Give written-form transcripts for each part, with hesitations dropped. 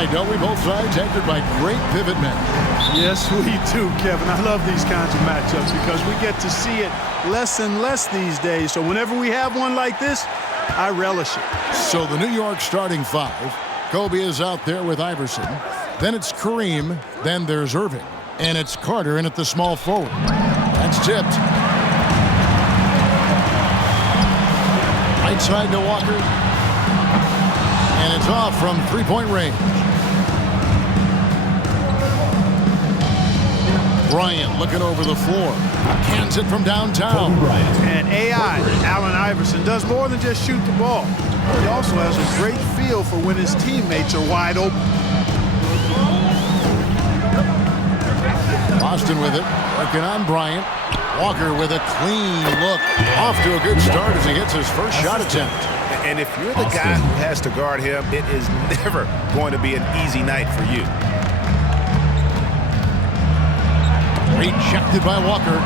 tonight, don't we? Both sides anchored by great pivot men. Yes, we do, Kevin. I love these kinds of matchups because we get to see it less and less these days. So whenever we have one like this, I relish it. So the New York starting five. Kobe is out there with Iverson. Then it's Kareem. Then there's Irving. And it's Carter in at the small forward. That's tipped. Right side to Walker. And it's off from three-point range. Bryant looking over the floor. Cans it from downtown. And AI, Allen Iverson, does more than just shoot the ball. He also has a great feel for when his teammates are wide open. Boston with it. Working on Bryant. Walker with a clean look. Off to a good start as he gets his first shot attempt. And if you're the guy who has to guard him, it is never going to be an easy night for you. Rejected by Walker.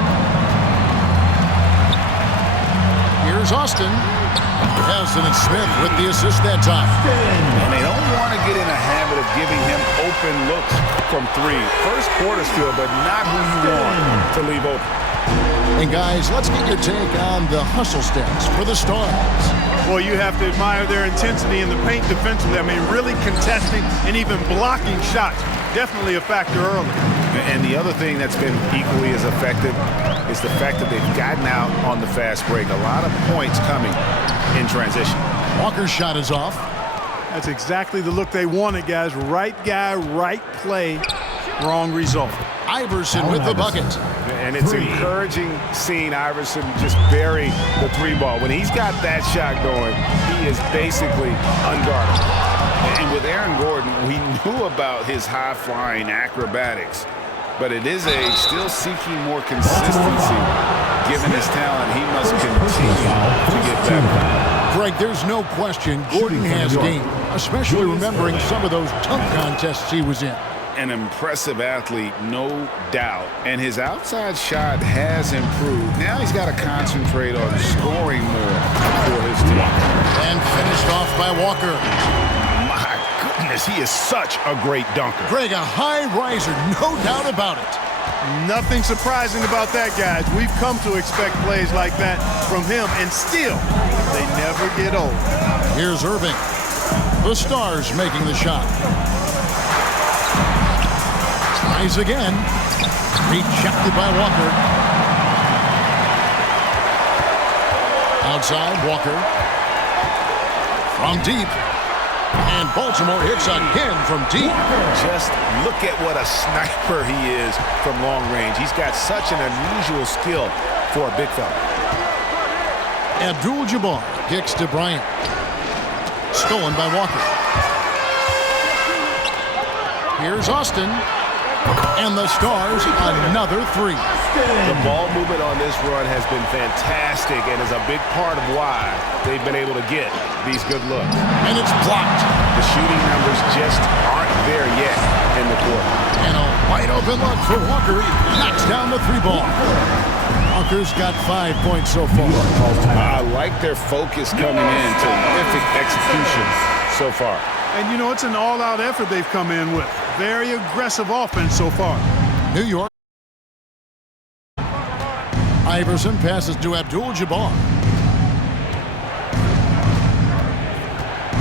Here's Austin. Haslett and Smith with the assist that time. And they don't want to get in a habit of giving him open looks from three. First quarter still, but not who you want to leave open. And guys, let's get your take on the hustle stats for the Stars. Well, you have to admire their intensity in the paint defensively. I mean, really contesting and even blocking shots. Definitely a factor early. And the other thing that's been equally as effective is the fact that they've gotten out on the fast break. A lot of points coming in transition. Walker's shot is off. That's exactly the look they wanted, guys. Right guy, right play, wrong result. Iverson with the bucket. And it's encouraging seeing Iverson just bury the three ball. When he's got that shot going, he is basically unguardable. And with Aaron Gordon, we knew about his high-flying acrobatics, but it is still seeking more consistency. Given his talent, he must continue to get better. Greg, there's no question Gordon has game, especially remembering some of those tough contests he was in. An impressive athlete, no doubt. And his outside shot has improved. Now he's got to concentrate on scoring more for his team. And finished off by Walker. My goodness, he is such a great dunker. Greg, a high riser, no doubt about it. Nothing surprising about that, guys. We've come to expect plays like that from him, and still, they never get old. Here's Irving. The Stars making the shot. Tries again. Rejected by Walker. Outside, Walker. From deep. And Baltimore hits again from deep. Just look at what a sniper he is from long range. He's got such an unusual skill for a big fella. Abdul-Jabbar kicks to Bryant. Stolen by Walker. Here's Austin. And the Stars, another three. The ball movement on this run has been fantastic and is a big part of why they've been able to get these good looks. And it's blocked. The shooting numbers just aren't there yet in the quarter. And a wide open look for Walker. Knocks down the three ball. Walker's got 5 points so far. I like their focus coming in. Terrific execution so far. And, you know, it's an all-out effort they've come in with. Very aggressive offense so far. New York. Iverson passes to Abdul-Jabbar.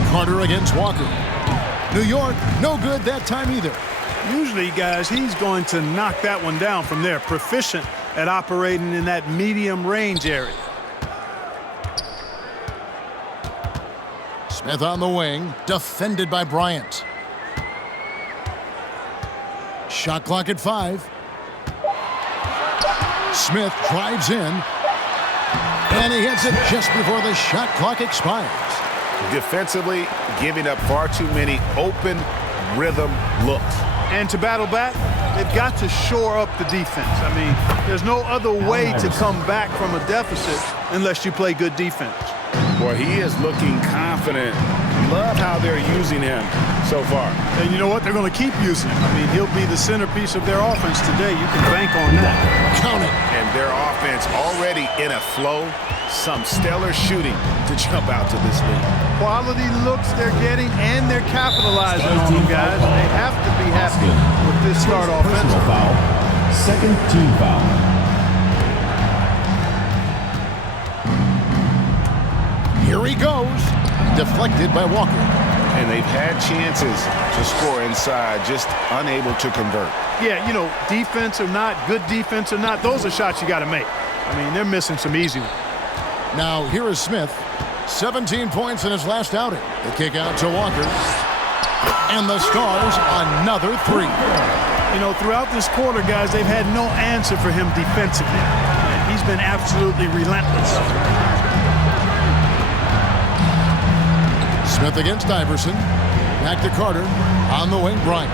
Carter against Walker. New York, no good that time either. Usually, guys, he's going to knock that one down from there. Proficient at operating in that medium range area. Smith on the wing, defended by Bryant. Shot clock at 5. Smith drives in. And he hits it just before the shot clock expires. Defensively, giving up far too many open rhythm looks. And to battle back, they've got to shore up the defense. I mean, there's no other way to come back from a deficit unless you play good defense. Boy, he is looking confident. Love how they're using him so far. And you know what? They're going to keep using him. I mean, he'll be the centerpiece of their offense today. You can bank on that. Count it. And their offense already in a flow, some stellar shooting to jump out to this lead. Quality looks they're getting, and they're capitalizing on them, guys. They have to be happy with this start offensively. Foul. Second team foul. Here he goes. Deflected by Walker. And they've had chances to score inside, just unable to convert. Yeah, you know, defense or not, good defense or not, those are shots you got to make. I mean, they're missing some easy ones. Now here is Smith. 17 points in his last outing. The kick out to Walker. And the Stars another three. You know, throughout this quarter, guys, they've had no answer for him defensively. He's been absolutely relentless. Smith against Iverson. Back to Carter. On the wing, Bryant.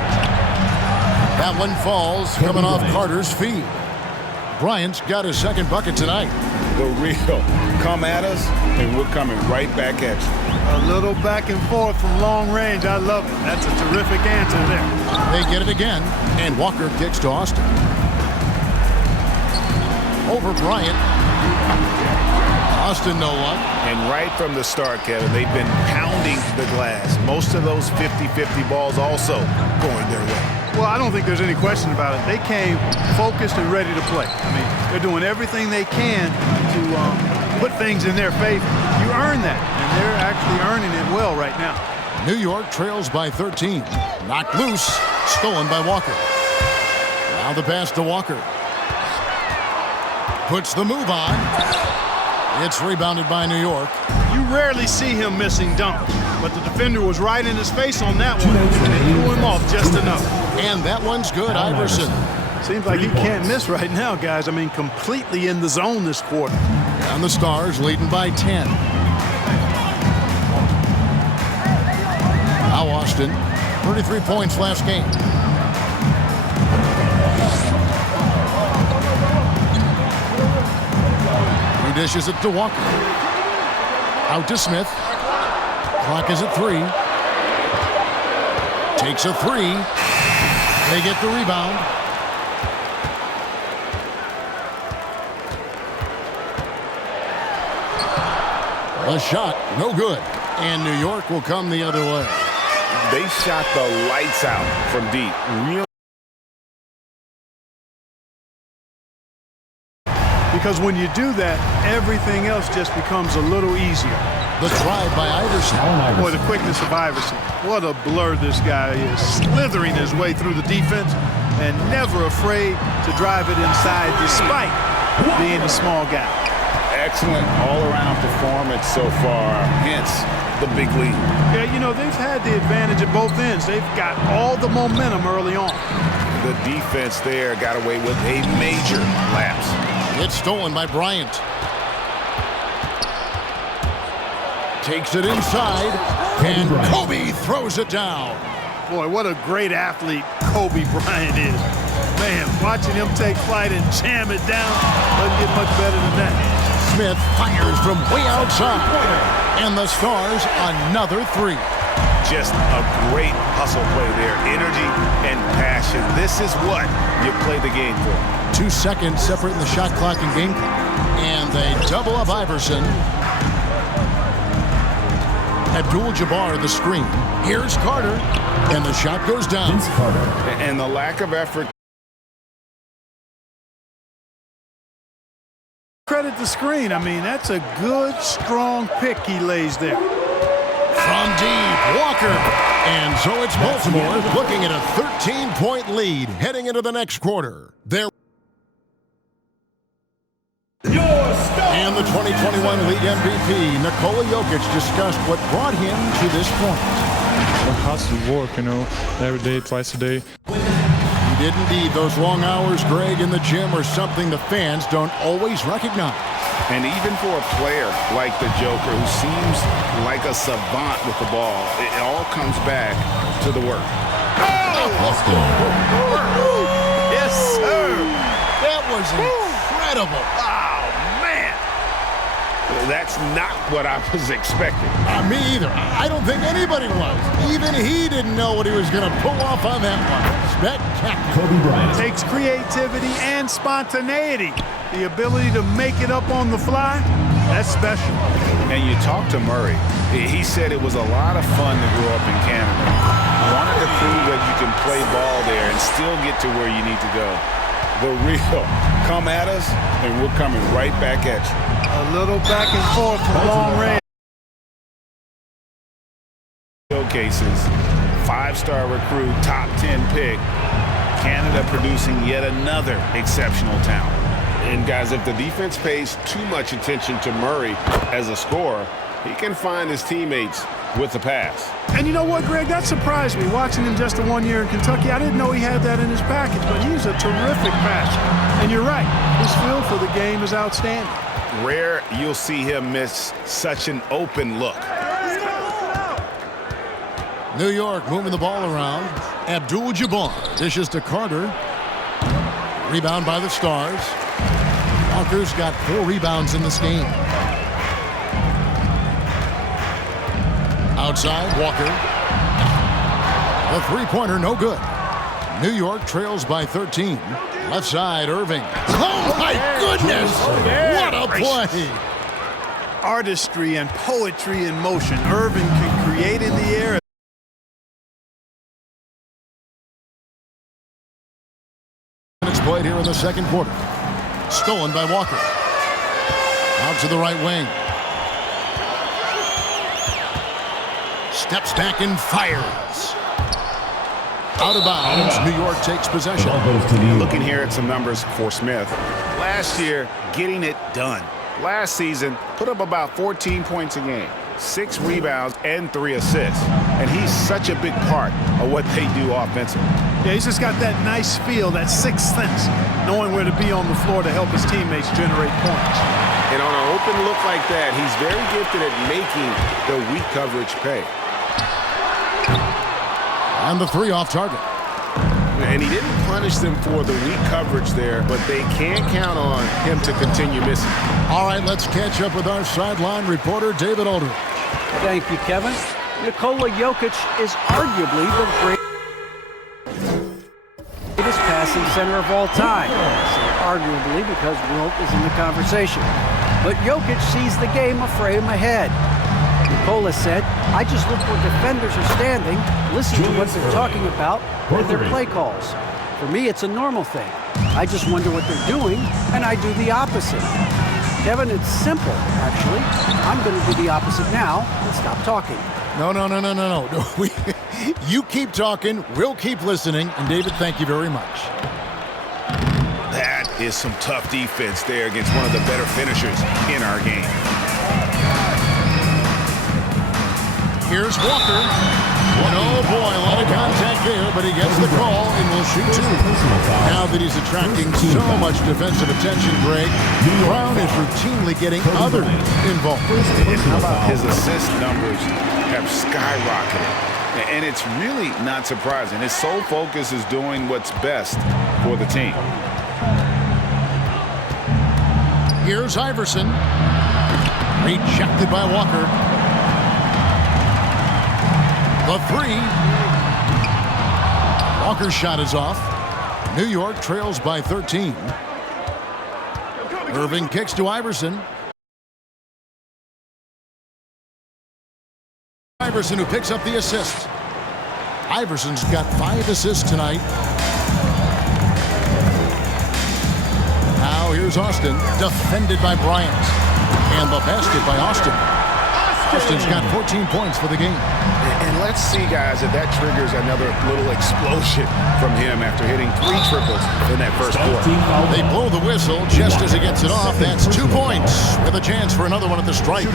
That one falls coming off Carter's feet. Bryant's got his second bucket tonight. The real come at us, and we're coming right back at you. A little back and forth from long range. I love it. That's a terrific answer there. They get it again, and Walker kicks to Austin. Over Bryant. Austin, no luck. And right from the start, Kevin, they've been pounding the glass. Most of those 50-50 balls also going their way. Well, I don't think there's any question about it. They came focused and ready to play. I mean, they're doing everything they can to put things in their favor. You earn that, and they're actually earning it well right now. New York trails by 13. Knocked loose. Stolen by Walker. Now the pass to Walker. Puts the move on. It's rebounded by New York. You rarely see him missing dunks, but the defender was right in his face on that one, and it threw him off just enough. And that one's good, Iverson. Seems like he can't miss right now, guys. I mean, completely in the zone this quarter. And the Stars leading by 10. Now Austin, 33 points last game. He dishes it to Walker. Out to Smith. Clock is at 3. Takes a 3. They get the rebound. A shot, no good. And New York will come the other way. They shot the lights out from deep. Because when you do that, everything else just becomes a little easier. The drive by Iverson. Boy, the quickness of Iverson. What a blur this guy is. Slithering his way through the defense and never afraid to drive it inside despite being a small guy. Excellent all-around performance so far, hence the big lead. Yeah, you know, they've had the advantage at both ends. They've got all the momentum early on. The defense there got away with a major lapse. It's stolen by Bryant. Takes it inside, and Kobe throws it down. Boy, what a great athlete Kobe Bryant is. Man, watching him take flight and jam it down doesn't get much better than that. Smith fires from way outside, and the Stars another 3. Just a great hustle play there. Energy and passion. This is what you play the game for. 2 seconds separating the shot clock and game clock. And they double up Iverson. Abdul-Jabbar the screen. Here's Carter, and the shot goes down. And the lack of effort. Credit the screen. I mean, that's a good, strong pick he lays there. From deep, Walker. And so it's Baltimore looking at a 13-point lead heading into the next quarter. And the 2021 league MVP, Nikola Jokic, discussed what brought him to this point. Hustle, work, you know, every day, twice a day. He did indeed. Those long hours, Greg, in the gym are something the fans don't always recognize. And even for a player like the Joker, who seems like a savant with the ball, it all comes back to the work. Yes, sir. That was incredible. That's not what I was expecting. Me either. I don't think anybody was. Even he didn't know what he was going to pull off on that one. Spectacular. Kobe Bryant. Takes creativity and spontaneity. The ability to make it up on the fly. That's special. And you talk to Murray. He said it was a lot of fun to grow up in Canada. Wanted to prove that you can play ball there and still get to where you need to go. The real come at us, and we're coming right back at you. A little back and forth from long range. Showcases, 5-star recruit, top 10 pick. Canada producing yet another exceptional talent. And guys, if the defense pays too much attention to Murray as a scorer, he can find his teammates with the pass. And you know what, Greg? That surprised me. Watching him just 1 year in Kentucky, I didn't know he had that in his package, but he's a terrific passer. And you're right, his feel for the game is outstanding. Rare you'll see him miss such an open look. New York moving the ball around. Abdul-Jabbar dishes to Carter. Rebound by the Stars. Walker's got 4 rebounds in this game. Outside, Walker. The three-pointer, no good. New York trails by 13. Left side, Irving. Oh, my goodness! What a play! Artistry and poetry in motion. Irving can create in the air. Minutes played here in the second quarter. Stolen by Walker. Out to the right wing. Steps back and fires. Out of bounds. New York takes possession. Looking here at some numbers for Smith. Last year, getting it done. Last season, put up about 14 points a game, 6 rebounds, and 3 assists. And he's such a big part of what they do offensively. Yeah, he's just got that nice feel, that sixth sense, knowing where to be on the floor to help his teammates generate points. And on an open look like that, he's very gifted at making the weak coverage pay. And the 3 off target. And he didn't punish them for the weak coverage there, but they can't count on him to continue missing. All right, let's catch up with our sideline reporter, David Aldridge. Thank you, Kevin. Nikola Jokic is arguably the greatest passing center of all time. I say arguably because Wilt is in the conversation. But Jokic sees the game a frame ahead. Nikola said, I just look where defenders are standing, listen to what they're talking about, and their play calls. For me, it's a normal thing. I just wonder what they're doing, and I do the opposite. Kevin, it's simple, actually. I'm going to do the opposite now and stop talking. No. You keep talking, we'll keep listening, and David, thank you very much. That is some tough defense there against one of the better finishers in our game. Here's Walker. And oh boy, a lot of contact there, but he gets the call and will shoot 2. Now that he's attracting so much defensive attention, Greg, Brown is routinely getting others involved. And how about his assist numbers have skyrocketed? And it's really not surprising. His sole focus is doing what's best for the team. Here's Iverson. Rejected by Walker. The 3. Walker's shot is off. New York trails by 13. Irving kicks to Iverson. Iverson who picks up the assist. Iverson's got 5 assists tonight. Now here's Austin, defended by Bryant. And the basket by Austin. Austin's got 14 points for the game. And let's see, guys, if that triggers another little explosion from him after hitting 3 triples in that first quarter. They blow the whistle just as he gets it off. That's 2 points with a chance for another one at the stripe.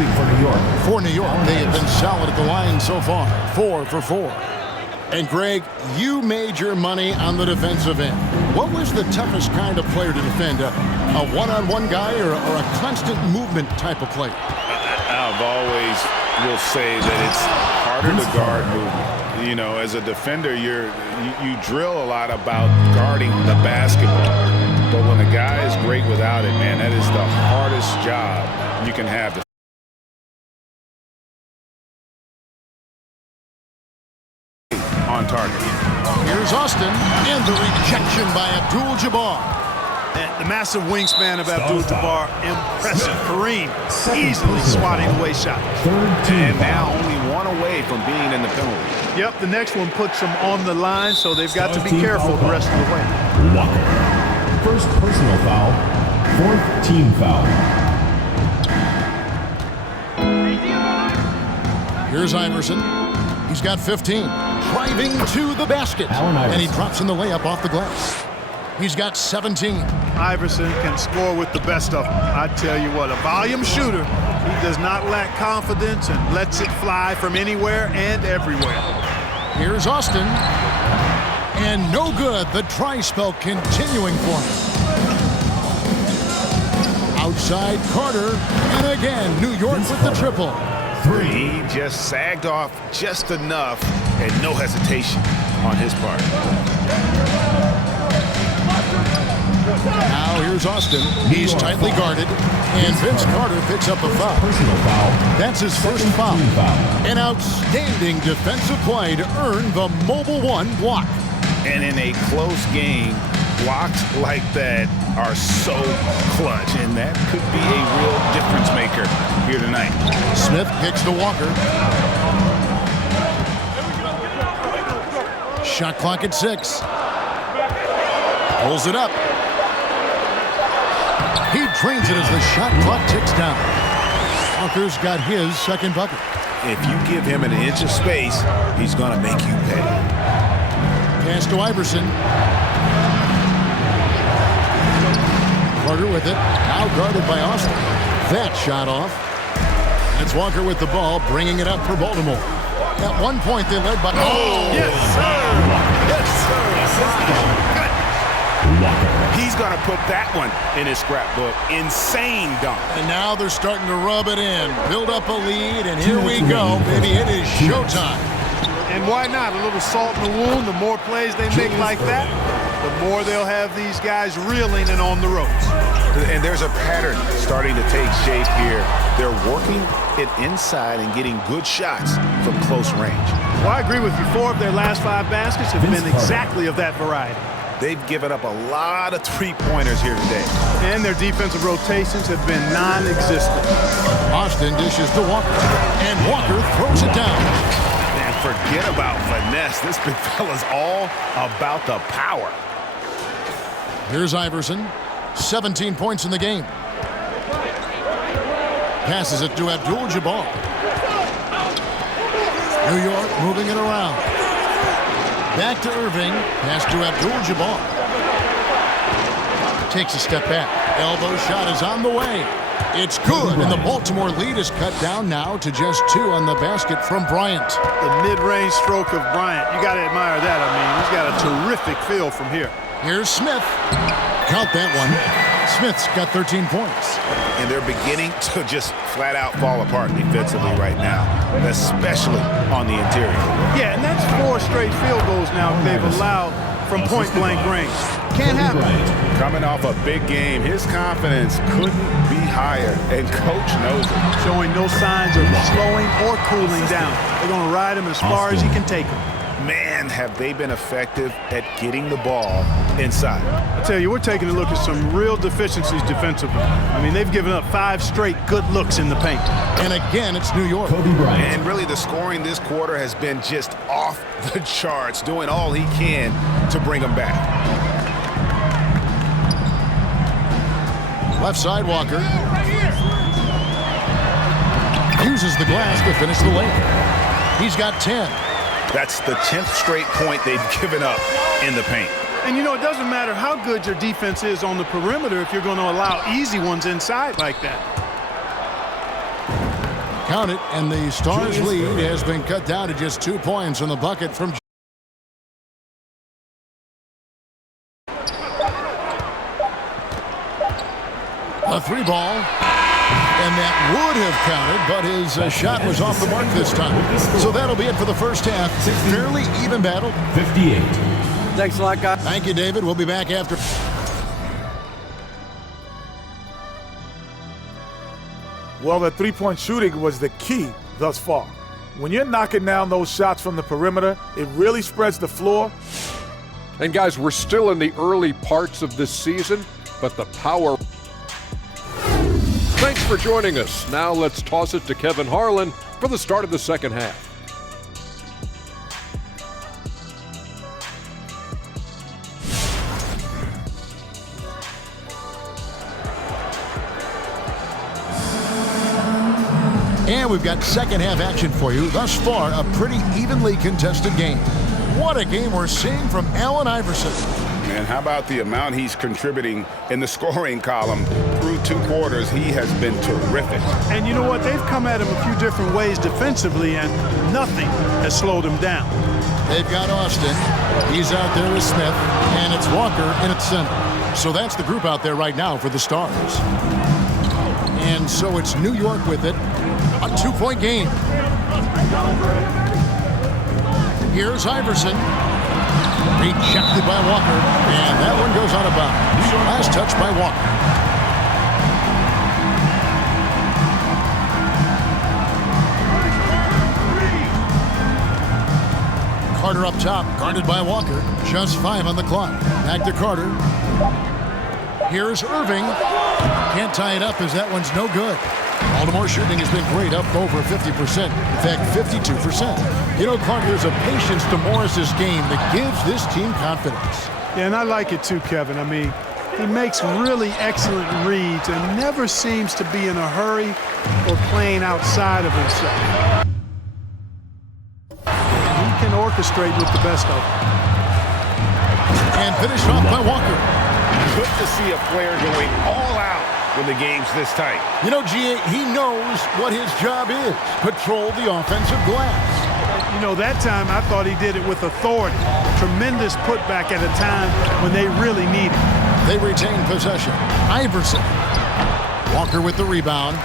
For New York, they have been solid at the line so far. 4 for 4. And Greg, you made your money on the defensive end. What was the toughest kind of player to defend? A one-on-one guy or a constant movement type of player? I've always will say that it's harder to guard movement. You know, as a defender, you drill a lot about guarding the basketball. But when a guy is great without it, man, that is the hardest job you can have. On target. Here's Austin, and the rejection by Abdul-Jabbar. And the massive wingspan of Abdul-Jabbar, impressive. Kareem easily swatting away shots. And now only one away from being in the penalty. Yep, the next one puts them on the line, so they've got to be careful the rest of the way. Walker. First personal foul. Fourth team foul. Here's Iverson. He's got 15. Driving to the basket. And he drops in the layup off the glass. He's got 17. Iverson can score with the best of them. I tell you what, a volume shooter. He does not lack confidence and lets it fly from anywhere and everywhere. Here's Austin. And no good. The dry spell continuing for him. Outside Carter. And again, New York with the triple. He just sagged off just enough and no hesitation on his part. Now here's Austin. He's tightly guarded. And Vince Carter picks up a foul. Personal foul. That's his first foul. An outstanding defensive play to earn the Mobile One block. And in a close game, blocks like that are so clutch, and that could be a real difference maker here tonight. Smith kicks to Walker. Shot clock at 6. Pulls it up. He drains it as the shot clock ticks down. Walker's got his second bucket. If you give him an inch of space, he's going to make you pay. Pass to Iverson. Carter with it. Now guarded by Austin. That shot off. It's Walker with the ball, bringing it up for Baltimore. At one point, they led by... Oh! Yes, sir! Yes, sir! He's going to put that one in his scrapbook. Insane dunk. And now they're starting to rub it in. Build up a lead, and here we go. Baby, it is showtime. And why not? A little salt in the wound. The more plays they make like that, the more they'll have these guys reeling and on the ropes. And there's a pattern starting to take shape here. They're working it inside and getting good shots from close range. Well, I agree with you. 4 of their last 5 baskets have been exactly of that variety. They've given up a lot of three-pointers here today. And their defensive rotations have been non-existent. Austin dishes to Walker, and Walker throws it down. And forget about finesse. This big fella's all about the power. Here's Iverson. 17 points in the game. Passes it to Abdul-Jabbar. New York moving it around. Back to Irving. Pass to Abdul-Jabbar. Takes a step back. Elbow shot is on the way. It's good, and the Baltimore lead is cut down now to just 2 on the basket from Bryant. The mid-range stroke of Bryant. You got to admire that. I mean, he's got a terrific feel from here. Here's Smith. Count that one. Smith's got 13 points. And they're beginning to just flat out fall apart defensively right now, especially on the interior. Yeah, and that's 4 straight field goals now they've allowed from point-blank range. Can't happen. Coming off a big game, his confidence couldn't be higher, and coach knows it. Showing no signs of slowing or cooling down. They're going to ride him as far as he can take him. Man, have they been effective at getting the ball inside. I tell you, we're taking a look at some real deficiencies defensively. I mean, they've given up 5 straight good looks in the paint. And again, it's New York. And really, the scoring this quarter has been just off the charts, doing all he can to bring them back. Left side, Walker. Uses the glass to finish the lane. He's got 10. That's the 10th straight point they've given up in the paint. And, you know, it doesn't matter how good your defense is on the perimeter if you're going to allow easy ones inside like that. Count it, and the Stars' lead has been cut down to just 2 points on the bucket from... A 3-ball. And that would have counted, but his shot was off the mark this time. So that'll be it for the first half. Fairly even battle. 58. Thanks a lot, guys. Thank you, David. We'll be back after. Well, the three-point shooting was the key thus far. When you're knocking down those shots from the perimeter, it really spreads the floor. And guys, we're still in the early parts of this season, but the power. Thanks for joining us. Now let's toss it to Kevin Harlan for the start of the second half. And we've got second half action for you. Thus far, a pretty evenly contested game. What a game we're seeing from Allen Iverson. And how about the amount he's contributing in the scoring column through 2 quarters? He has been terrific. And you know what? They've come at him a few different ways defensively, and nothing has slowed him down. They've got Austin. He's out there with Smith, and it's Walker in its center. So that's the group out there right now for the Stars. And so it's New York with it. A 2-point game. Here's Iverson. Rejected by Walker. And that one goes out of bounds. Last touch by Walker. Carter up top, guarded by Walker. Just 5 on the clock. Back to Carter. Here's Irving. Can't tie it up as that one's no good. Baltimore shooting has been great, up over 50%. In fact, 52%. You know, Clark, there's a patience to Morris's game that gives this team confidence. Yeah, and I like it too, Kevin. I mean, he makes really excellent reads and never seems to be in a hurry or playing outside of himself. He can orchestrate with the best of them. And finished off by Walker. Good to see a player going all out when the game's this tight. You know, G.A., he knows what his job is. Patrol the offensive glass. You know, that time I thought he did it with authority. Tremendous putback at a time when they really need it. They retain possession. Iverson. Walker with the rebound.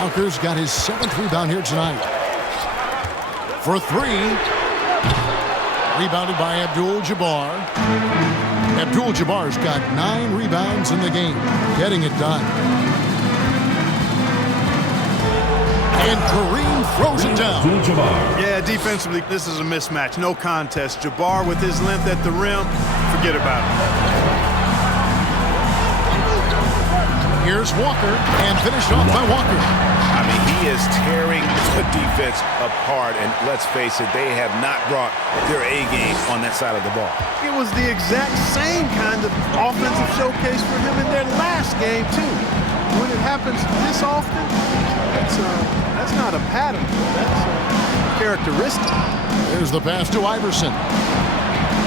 Walker's got his 7th rebound here tonight. For 3. Rebounded by Abdul-Jabbar. Abdul-Jabbar's got 9 rebounds in the game, getting it done. And Kareem throws it down. Yeah, defensively, this is a mismatch. No contest. Jabbar with his length at the rim, forget about it. Here's Walker, and finished off by Walker. I mean, he is tearing the defense apart, and let's face it, they have not brought their A game on that side of the ball. It was the exact same kind of offensive showcase for him in their last game, too. When it happens this often, that's not a pattern. That's a characteristic. There's the pass to Iverson.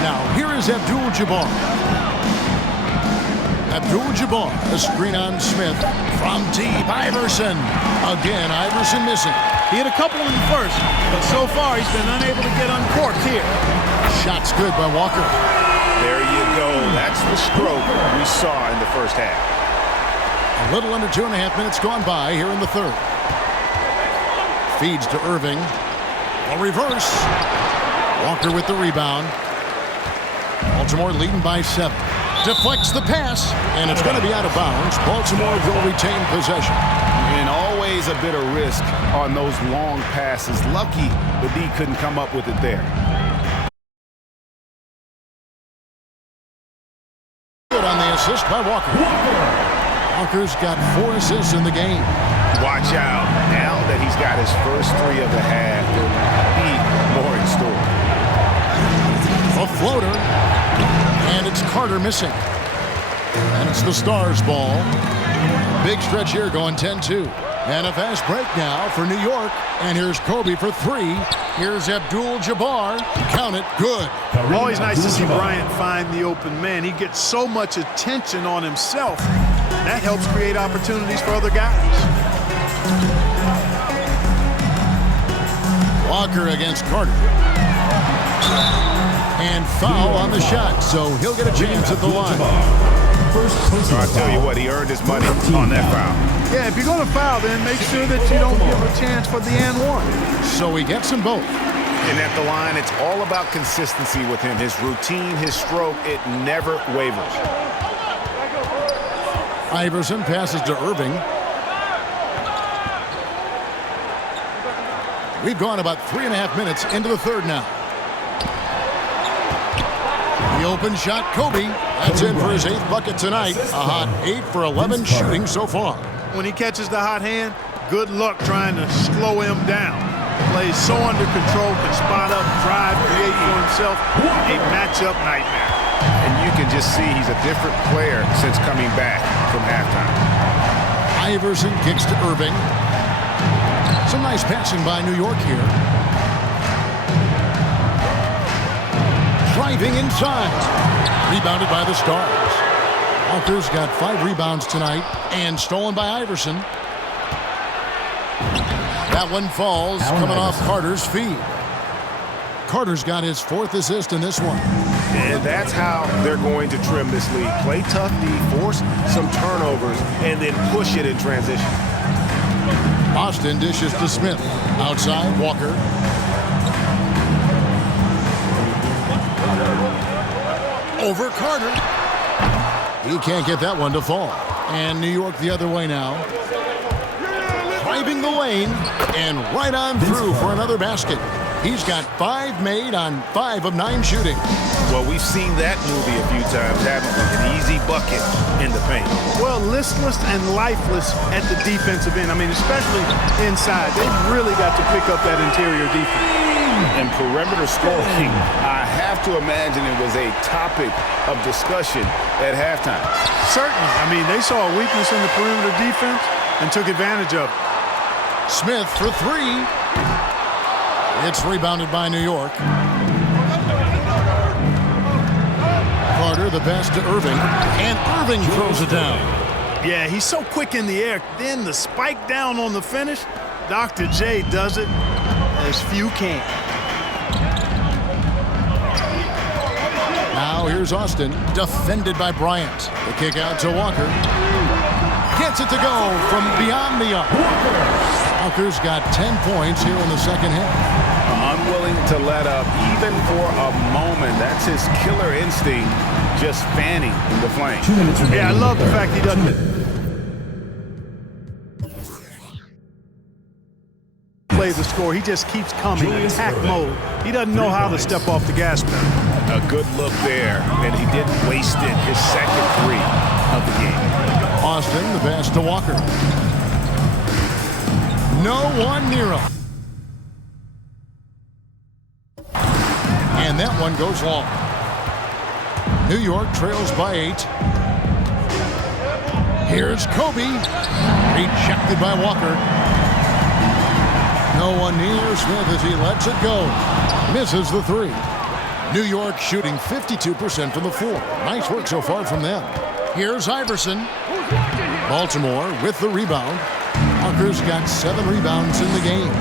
Now, here is Abdul-Jabbar. Abdul-Jabbar, a screen on Smith. From deep, Iverson. Again, Iverson missing. He had a couple in the first, but so far he's been unable to get uncorked here. Shot's good by Walker. There you go. That's the stroke we saw in the first half. A little under 2.5 minutes gone by here in the third. Feeds to Irving. A reverse. Walker with the rebound. Baltimore leading by 7. Deflects the pass, and it's going to be out of bounds. Baltimore will retain possession. And always a bit of risk on those long passes. Lucky the D couldn't come up with it there. Good on the assist by Walker. Walker's got 4 assists in the game. Watch out. Now that he's got his first 3 of the half, there'll be more in store. A floater. And it's Carter missing. And it's the Stars' ball. Big stretch here going 10-2. And a fast break now for New York. And here's Kobe for 3. Here's Abdul-Jabbar. Count it. Good. Always nice to see Bryant find the open man. He gets so much attention on himself. That helps create opportunities for other guys. Walker against Carter. And foul on the shot, so he'll get a chance at the line. I'll tell you what, he earned his money on that foul. Yeah, if you're going to foul, then make sure that you don't give a chance for the and one. So he gets them both. And at the line, it's all about consistency with him. His routine, his stroke, it never wavers. Iverson passes to Irving. We've gone about 3.5 minutes into the third now. The open shot, Kobe. That's in for his 8th bucket tonight. A hot 8 for 11 shooting so far. When he catches the hot hand, good luck trying to slow him down. Plays so under control, can spot up, drive, create for himself a matchup nightmare. And you can just see he's a different player since coming back from halftime. Iverson kicks to Irving. Some nice passing by New York here. Driving inside. Rebounded by the Stars. Walker's got 5 rebounds tonight and stolen by Iverson. That one falls, coming off Carter's feed. Carter's got his 4th assist in this one. And that's how they're going to trim this lead. Play tough D, force some turnovers, and then push it in transition. Austin dishes to Smith. Outside, Walker. Over Carter. He can't get that one to fall. And New York the other way now. Driving the lane and right on through for another basket. He's got 5 made on 5 of 9 shooting. Well, we've seen that movie a few times, haven't we? An easy bucket in the paint. Well, listless and lifeless at the defensive end. I mean, especially inside. They've really got to pick up that interior defense. And perimeter scoring, I have to imagine it was a topic of discussion at halftime. Certainly. I mean, they saw a weakness in the perimeter defense and took advantage of it. Smith for 3. It's rebounded by New York. Carter the pass to Irving, and Irving throws it down. Yeah, he's so quick in the air. Then the spike down on the finish. Dr. J does it as few can. Now here's Austin, defended by Bryant. The kick out to Walker. Gets it to go from beyond the arc. Walker's got 10 points here in the second half. Unwilling to let up even for a moment. That's his killer instinct, just fanning the flame. Yeah, I love the fact he doesn't play the score. He just keeps coming, attack mode. He doesn't know how to step off the gas pedal. A good look there, and he didn't waste it. His second 3 of the game. Austin, the pass to Walker. No one near him. And that one goes long. New York trails by 8. Here's Kobe. Rejected by Walker. No one near Smith as he lets it go. Misses the 3. New York shooting 52% from the floor. Nice work so far from them. Here's Iverson. Baltimore with the rebound. Walker's got 7 rebounds in the game.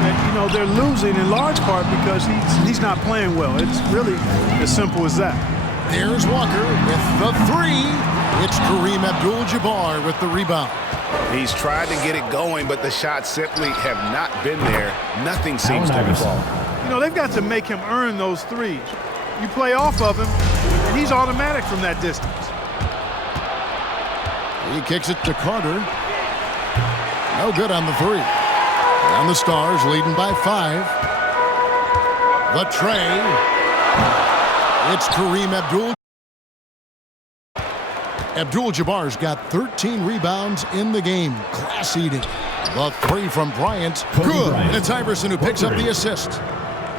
And, you know, they're losing in large part because he's not playing well. It's really as simple as that. There's Walker with the 3. It's Kareem Abdul-Jabbar with the rebound. He's tried to get it going, but the shots simply have not been there. Nothing seems to be falling. You know, they've got to make him earn those 3s. You play off of him, and he's automatic from that distance. He kicks it to Carter. No good on the 3. And the Stars leading by 5. The tray. It's Kareem Abdul-Jabbar's got 13 rebounds in the game. Class eating. The 3 from Bryant. Good. And it's Iverson who picks up the assist.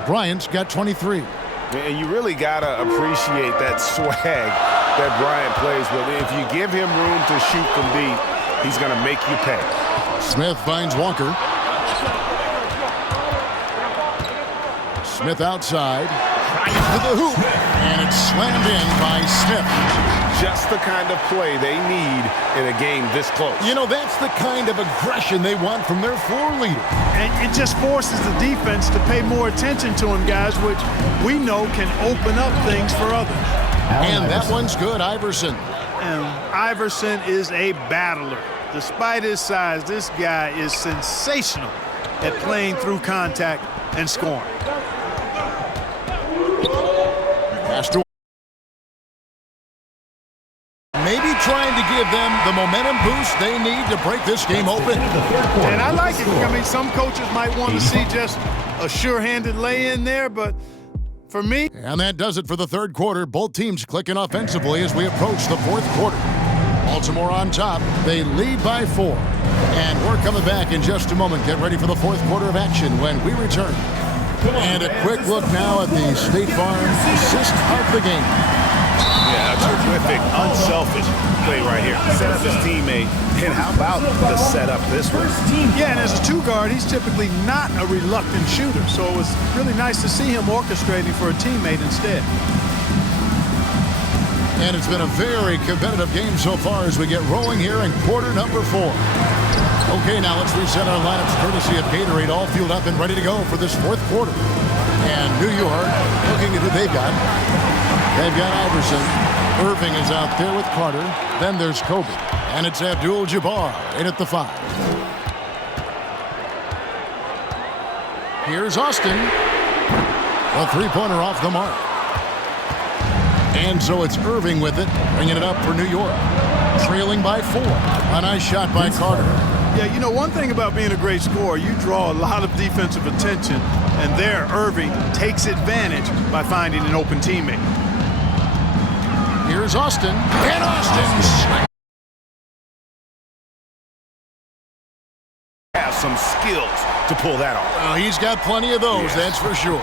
Bryant's got 23. And you really got to appreciate that swag that Bryant plays with. If you give him room to shoot from deep, he's going to make you pay. Smith finds Walker. Smith outside. To the hoop. And it's slammed in by Smith. Just the kind of play they need in a game this close. You know, that's the kind of aggression they want from their floor leader. And it just forces the defense to pay more attention to him, guys, which we know can open up things for others. And that one's good, Iverson. And Iverson is a battler. Despite his size, this guy is sensational at playing through contact and scoring. Maybe trying to give them the momentum boost they need to break this game open. And I like it. I mean, some coaches might want to see just a sure-handed lay-in there, but For me, And that does it for the third quarter. Both teams clicking offensively as we approach the fourth quarter. Baltimore on top. They lead by 4. And we're coming back in just a moment. Get ready for the fourth quarter of action when we return. And a quick look now at the State Farm assist of the game. Yeah, a terrific, unselfish play right here. Set up his teammate, and how about the setup this one? yeah, and as a 2-guard, he's typically not a reluctant shooter, so it was really nice to see him orchestrating for a teammate instead. And it's been a very competitive game so far as we get rolling here in quarter number 4. Okay, now let's reset our lineups courtesy of Gatorade, all fueled up and ready to go for this fourth quarter. And New York, looking at who they've got. They've got Iverson. Irving is out there with Carter. Then there's Kobe. And it's Abdul-Jabbar in at the 5. Here's Austin. A three-pointer off the mark. And so it's Irving with it, bringing it up for New York. Trailing by 4. A nice shot by Carter. Yeah, you know, one thing about being a great scorer, you draw a lot of defensive attention, and there Irving takes advantage by finding an open teammate. Here's Austin. And Austin Have some skills to pull that off. well, he's got plenty of those, that's for sure.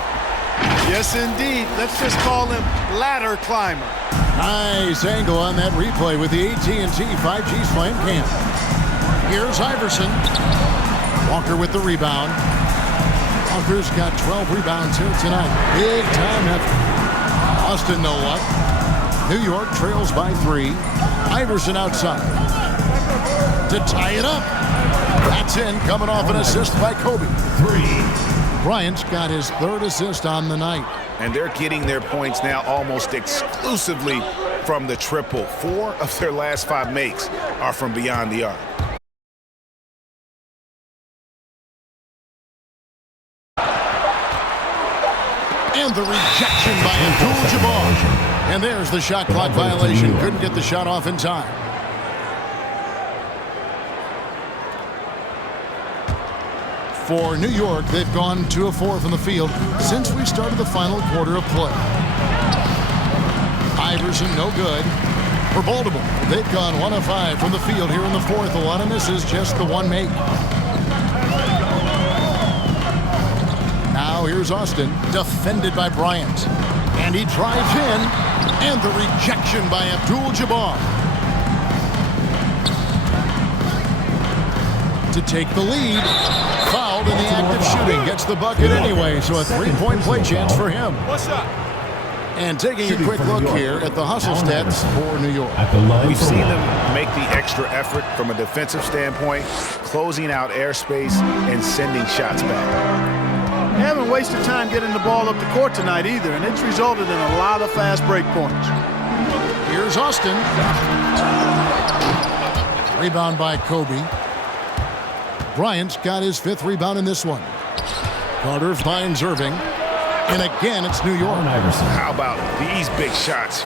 Yes, indeed. Let's just call him ladder climber. Nice angle on that replay with the AT&T 5G Slam Cam. Here's Iverson. Walker with the rebound. Walker's got 12 rebounds here tonight. Big time effort. Austin no luck. New York trails by 3. Iverson outside. To tie it up. That's in, coming off an assist by Kobe. 3. Bryant's got his 3rd assist on the night. And they're getting their points now almost exclusively from the triple. 4 of their last 5 makes are from beyond the arc. And the rejection by Abdul-Jabbar. And there's the shot clock violation. Couldn't get the shot off in time. For New York, they've gone 2 of 4 from the field since we started the final quarter of play. Iverson, no good. For Baltimore, they've gone 1 of 5 from the field here in the fourth. A lot of misses, just the 1 make. Now here's Austin, defended by Bryant. And he drives in, and the rejection by Abdul-Jabbar. To take the lead, fouled in the act of shooting, gets the bucket anyway, so a 3-point play chance for him. What's up? And taking a quick look here at the hustle stats for New York. We've seen them make the extra effort from a defensive standpoint, closing out airspace and sending shots back. They haven't wasted time getting the ball up the court tonight either, and it's resulted in a lot of fast break points. Here's Austin. Rebound by Kobe. Bryant's got his 5th rebound in this one. Carter finds Irving. And again, it's New York. How about these big shots?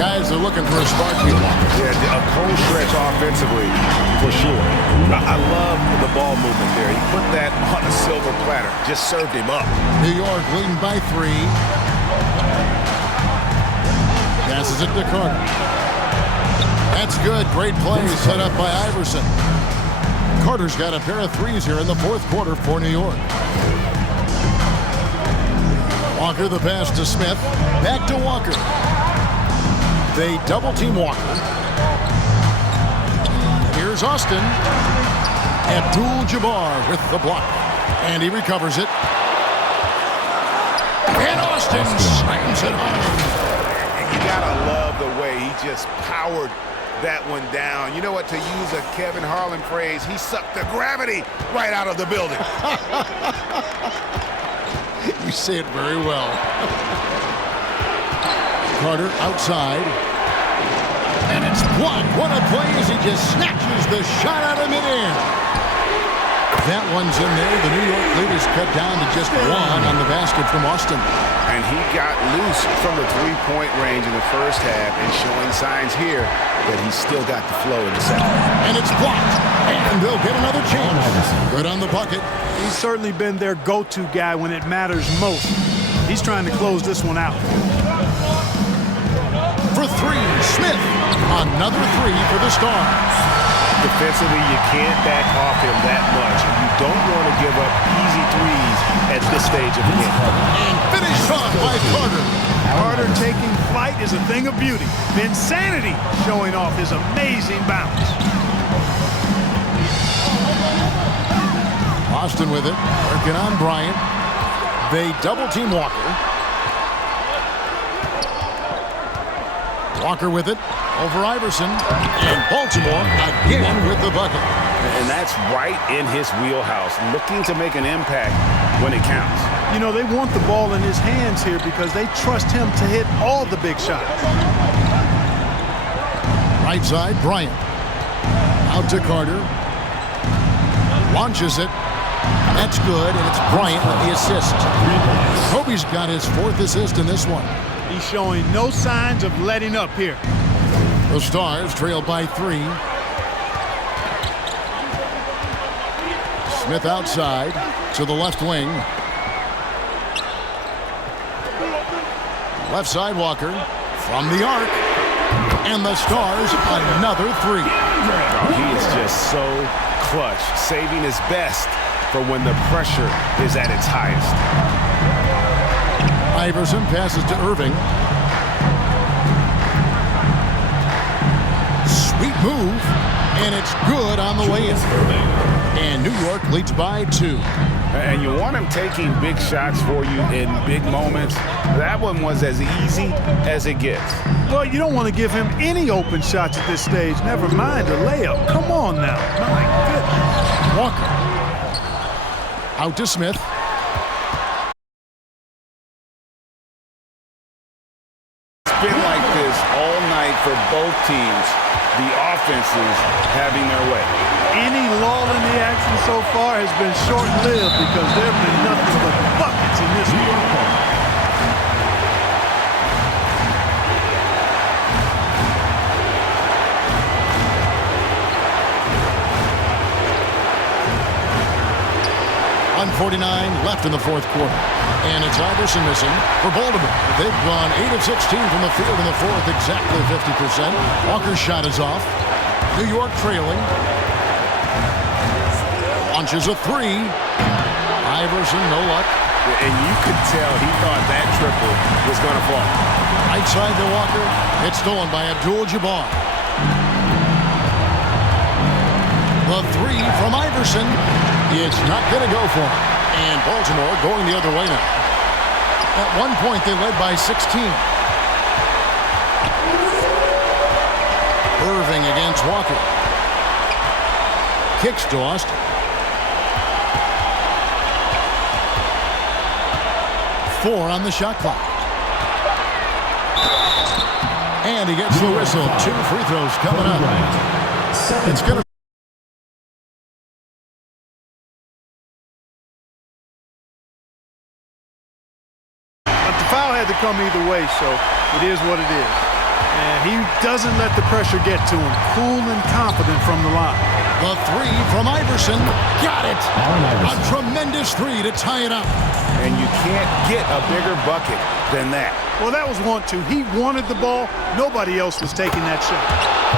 Guys are looking for a spark here. Yeah, a cold stretch offensively, for sure. I love the ball movement there. He put that on a silver platter. Just served him up. New York leading by 3. Passes it to Carter. That's good. Great play set up by Iverson. Carter's got a pair of 3s here in the fourth quarter for New York. Walker the pass to Smith. Back to Walker. They double-team Walker. Here's Austin. Abdul-Jabbar with the block. And he recovers it. And Austin slams it home. You gotta love the way he just powered that one down. You know what, to use a Kevin Harlan phrase, he sucked the gravity right out of the building. You say it very well. Carter outside. And it's blocked. What a play as he just snatches the shot out of midair. That one's in there. The New York lead is cut down to just 1 on the basket from Austin. And he got loose from the three-point range in the first half and showing signs here that he's still got the flow in the second. And it's blocked. And they'll get another chance. Good on the bucket. He's certainly been their go-to guy when it matters most. He's trying to close this one out. For three, Smith. Another three for the Stars. Defensively, you can't back off him that much. You don't want to give up easy threes at this stage of the game. And finished off by Carter. Carter taking flight is a thing of beauty. Insanity showing off his amazing bounce. Boston with it, working on Bryant. They double-team Walker. Walker with it, over Iverson. And Baltimore again with the bucket. And that's right in his wheelhouse, looking to make an impact when it counts. You know, they want the ball in his hands here because they trust him to hit all the big shots. Right side, Bryant. Out to Carter. Launches it. That's good, and it's Bryant with the assist. Kobe's got his fourth assist in this one. He's showing no signs of letting up here. The Stars trail by 3. Smith outside to the left wing. Left side, Walker from the arc. And the Stars another 3. He is just so clutch, saving his best for when the pressure is at its highest. Iverson passes to Irving. Sweet move, and it's good on the way in. And New York leads by 2. And you want him taking big shots for you in big moments. That one was as easy as it gets. Well, you don't want to give him any open shots at this stage. Never mind a layup. Come on now. My goodness. Walker. Out to Smith. It's been like this all night for both teams. The offenses having their way. Any lull in the action so far has been short-lived because there have been nothing but buckets in this one. .49 left in the fourth quarter. And it's Iverson missing for Baltimore. They've gone 8 of 16 from the field in the fourth, exactly 50%. Walker's shot is off. New York trailing. Launches a 3. Iverson, no luck. And you could tell he thought that triple was going to fall. Right side to Walker. It's stolen by Abdul-Jabbar. The 3 from Iverson. It's not going to go for him. And Baltimore going the other way now. At one point, they led by 16. Irving against Walker. Kicks to Austin. Four on the shot clock. And he gets the whistle. 2 free throws coming up. It's going to Foul had to come either way, so it is what it is. And he doesn't let the pressure get to him. Cool and confident from the line. The 3 from Iverson. Got it. A tremendous 3 to tie it up. And you can't get a bigger bucket than that. Well, that was 1-2. He wanted the ball. Nobody else was taking that shot.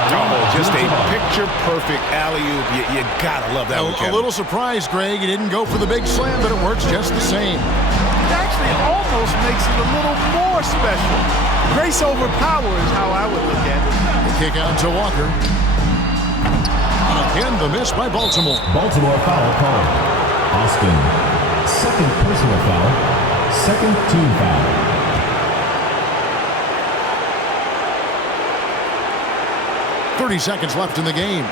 Oh, just a picture-perfect alley-oop. You gotta love that one, A little surprised, Greg. He didn't go for the big slam, but it works just the same. It actually almost makes it a little more special. Grace over power is how I would look at it. The kick out to Walker. Again, the miss by Baltimore. Baltimore foul called. Austin, second personal foul, second team foul. .30 seconds left in the game.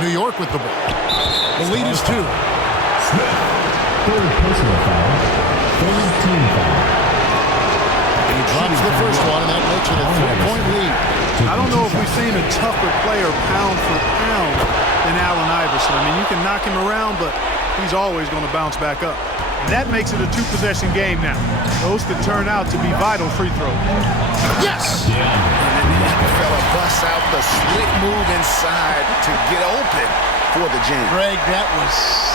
New York with the ball. The lead is 2. Smith, third personal foul, third team foul. He drops the first one, and that makes it a 3-point lead. I don't know if we've seen a tougher player pound for pound than Allen Iverson. I mean, you can knock him around, but he's always going to bounce back up. And that makes it a two-possession game now. Those could turn out to be vital free throws. Yes! And then the fella busts out the slick move inside to get open for the jam. Greg, that was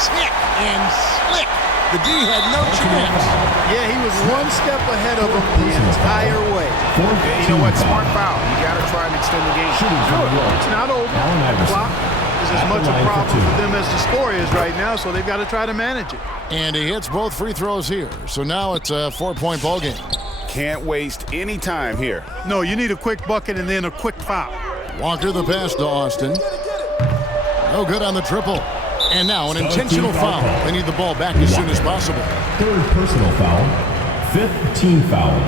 sick and slick. The D had no chance. Yeah, he was one step ahead of him the entire way. Yeah, you know what? Smart foul. You got to try and extend the game. Sure, it's not over. The clock is as much a problem for them as the score is right now, so they've got to try to manage it. And he hits both free throws here. So now it's a 4-point ball game. Can't waste any time here. No, you need a quick bucket and then a quick foul. Walker the pass to Austin. No good on the triple. And now an intentional foul. They need the ball back as soon as possible. Third personal foul. Fifth team foul.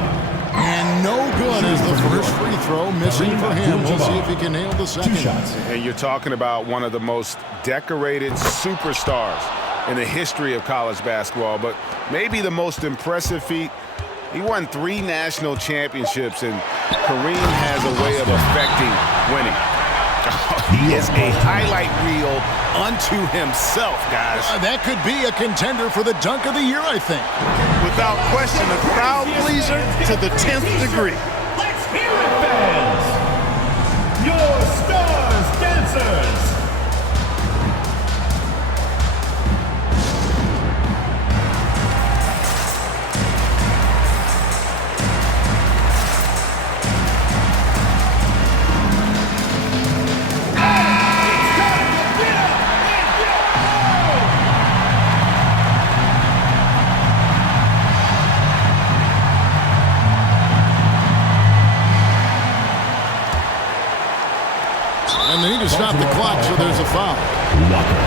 And no good as the first free throw missing for him. We'll see if he can nail the second. 2 shots. And you're talking about one of the most decorated superstars in the history of college basketball, but maybe the most impressive feat. He won 3 national championships, and Kareem has a way of affecting winning. He is a highlight reel unto himself, guys. That could be a contender for the dunk of the year, I think. Without question, a crowd pleaser to the 10th degree. Let's hear it, fans! Your stars dancers! And they need to stop the clock, so there's a foul. RUCKER.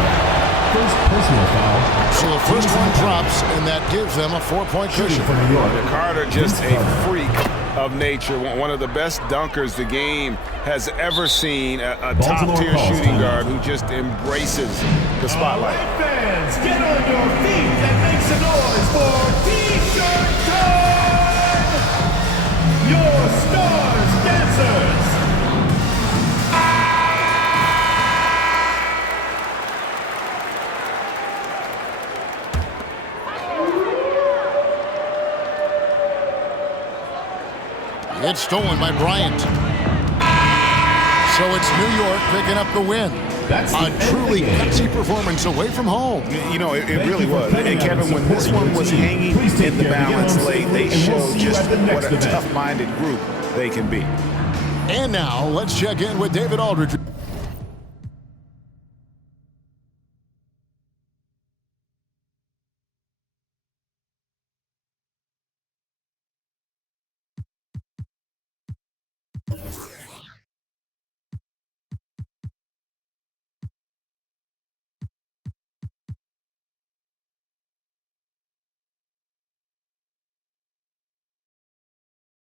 First personal foul. So the first one drops, and that gives them a 4-point cushion. For New York. Carter, just a freak of nature, one of the best dunkers the game has ever seen, a top-tier shooting guard who just embraces the spotlight. All right, fans, get on your feet and make some noise for T-shirt time! Your stars dancers! It's stolen by Bryant. So it's New York picking up the win. That's a truly gutsy performance away from home. You know, it really was. And Kevin, when this one was hanging in the balance late, they showed just what a tough-minded group they can be. And now let's check in with David Aldridge.